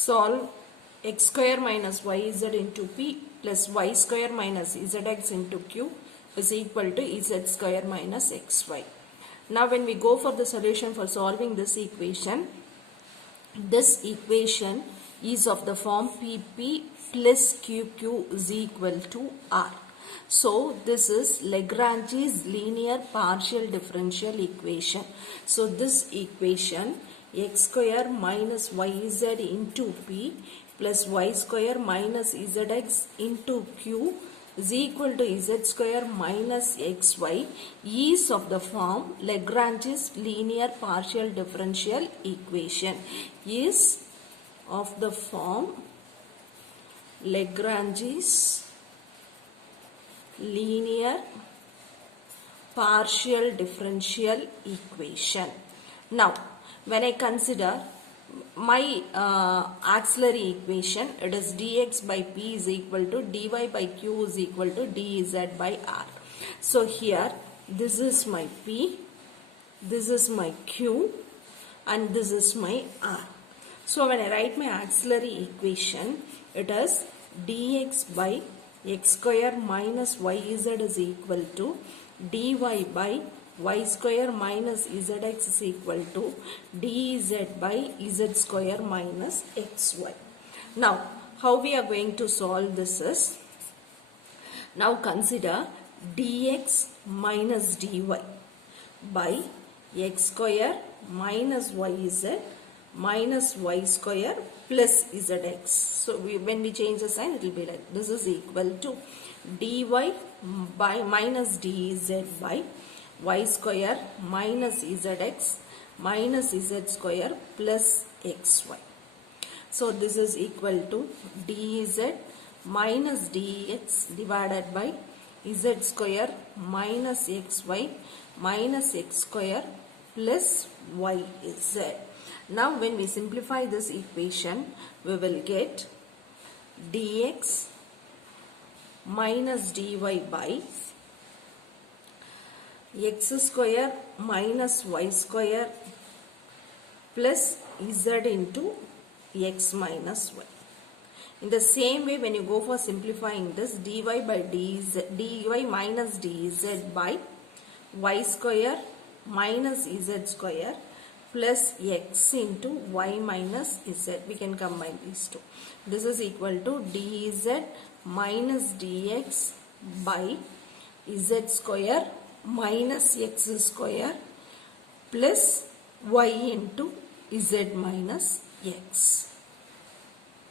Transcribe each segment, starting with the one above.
Solve x square minus yz into p plus y square minus zx into q is equal to z square minus xy. Now when we go for the solution for solving this equation is of the form pp plus qq is equal to r. So this is Lagrange's linear partial differential equation. So this equation x square minus yz into p plus y square minus zx into q is equal to z square minus xy is of the form Lagrange's linear partial differential equation. Is of the form Lagrange's linear partial differential equation. Now when I consider my auxiliary equation, it is dx by p is equal to dy by q is equal to dz by r. So here this is my p, this is my q, and this is my r. So when I write my auxiliary equation, it is dx by x square minus yz is equal to dy by y square minus zx is equal to dz by z square minus xy. Now how we are going to solve this is, now consider dx minus dy by x square minus yz minus y square plus zx. So when we change the sign, it will be like this is equal to dy by minus dz by y square minus zx minus z square plus xy. So this is equal to dz minus dx divided by z square minus xy minus x square plus yz. Now when we simplify this equation, we will get dx minus dy by x square minus y square plus z into x minus y. In the same way, when you go for simplifying this, dy by dz, dy minus dz by y square minus z square plus x into y minus z. We can combine these two. This is equal to dz minus dx by z square minus x square plus y into z minus x.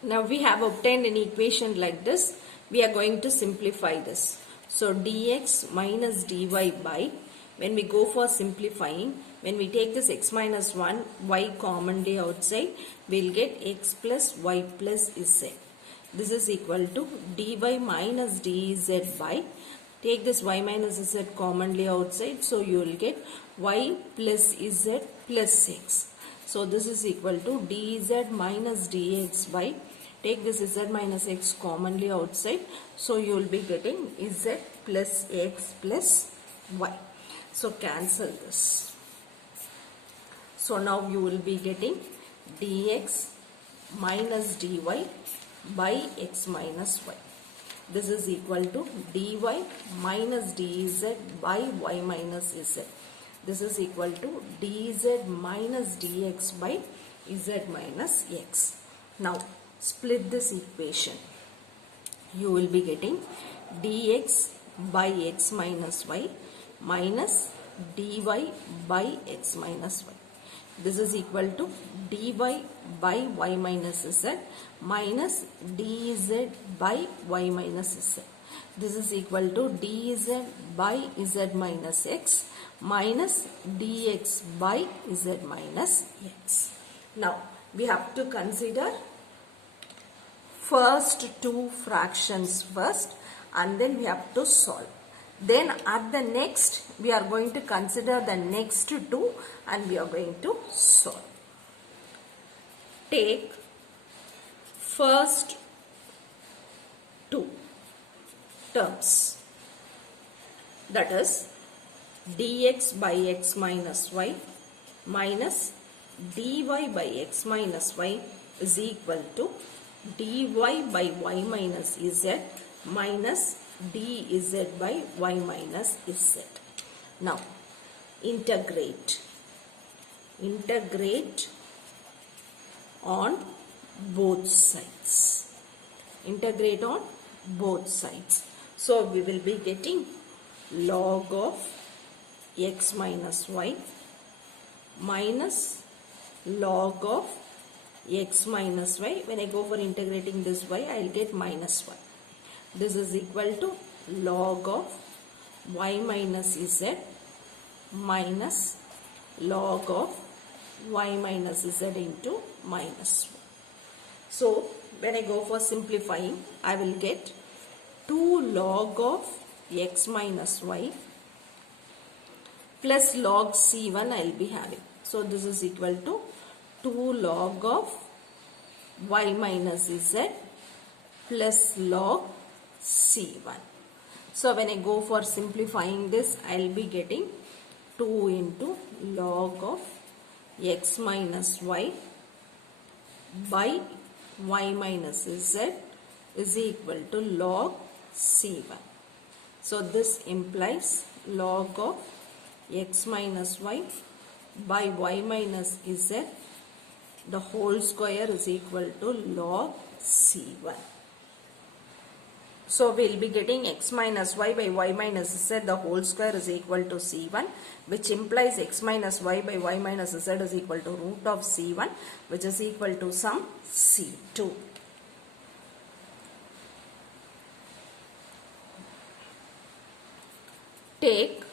Now we have obtained an equation like this. We are going to simplify this. So dx minus dy by, when we go for simplifying, when we take this x minus 1, y commonly outside, we will get x plus y plus z. This is equal to dy minus dz by, take this y minus z commonly outside, so you will get y plus z plus x. So this is equal to dz minus dx by, take this z minus x commonly outside, so you will be getting z plus x plus y. So cancel this. So now you will be getting dx minus dy by x minus y. This is equal to dy minus dz by y minus z. This is equal to dz minus dx by z minus x. Now split this equation. You will be getting dx by x minus y minus dy by x minus y. This is equal to dy by y minus z minus dz by y minus z. This is equal to dz by z minus x minus dx by z minus x. Now we have to consider first two fractions first, and then we have to solve. Then at the next, we are going to consider the next two and we are going to solve. Take first two terms, that is dx by x minus y minus dy by x minus y is equal to dy by y minus z minus dz by y minus z. Now integrate on both sides. Integrate on both sides. So we will be getting log of x minus y minus log of x minus y. When I go for integrating this y, I will get minus y. This is equal to log of y minus z minus log of y minus z into minus 1. So when I go for simplifying, I will get 2 log of x minus y plus log c1 I will be having. So this is equal to 2 log of y minus z plus log c1. So when I go for simplifying this, I will be getting 2 into log of x minus y by y minus z is equal to log c1. So this implies log of x minus y by y minus z the whole square is equal to log c1. So we will be getting x minus y by y minus z the whole square is equal to c1, which implies x minus y by y minus z is equal to root of c1, which is equal to some c2. Take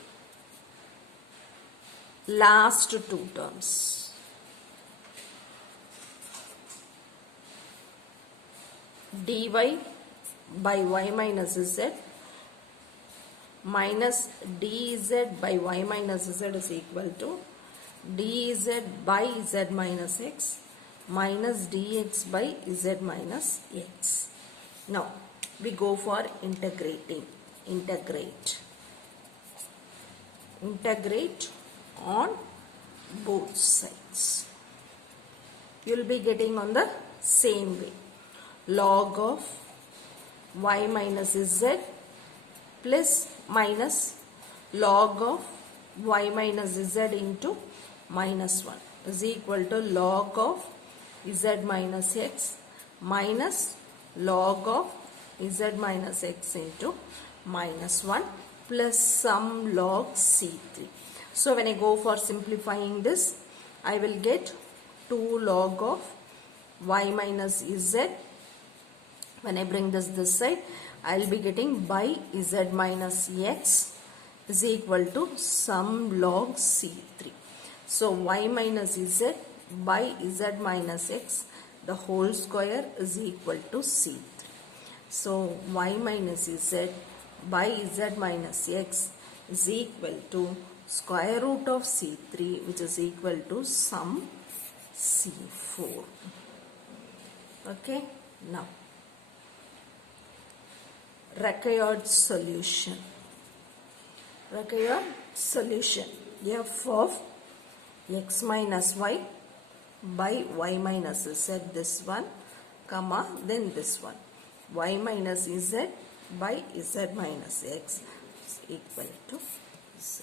last two terms. Dy by y minus z minus dz by y minus z is equal to dz by z minus x minus dx by z minus x. Now we go for integrating. Integrate on both sides. You will be getting on the same way. Log of y minus z plus minus log of y minus z into minus 1 is equal to log of z minus x minus log of z minus x into minus 1 plus some log c3. So when I go for simplifying this, I will get 2 log of y minus z. When I bring this side, I will be getting by z minus x is equal to some log c3. So y minus z by z minus x the whole square is equal to c3. So y minus z by z minus x is equal to square root of c3, which is equal to some c4. Okay, now required solution. F of x minus y by y minus z, this one, comma, then this one, y minus z by z minus x is equal to z.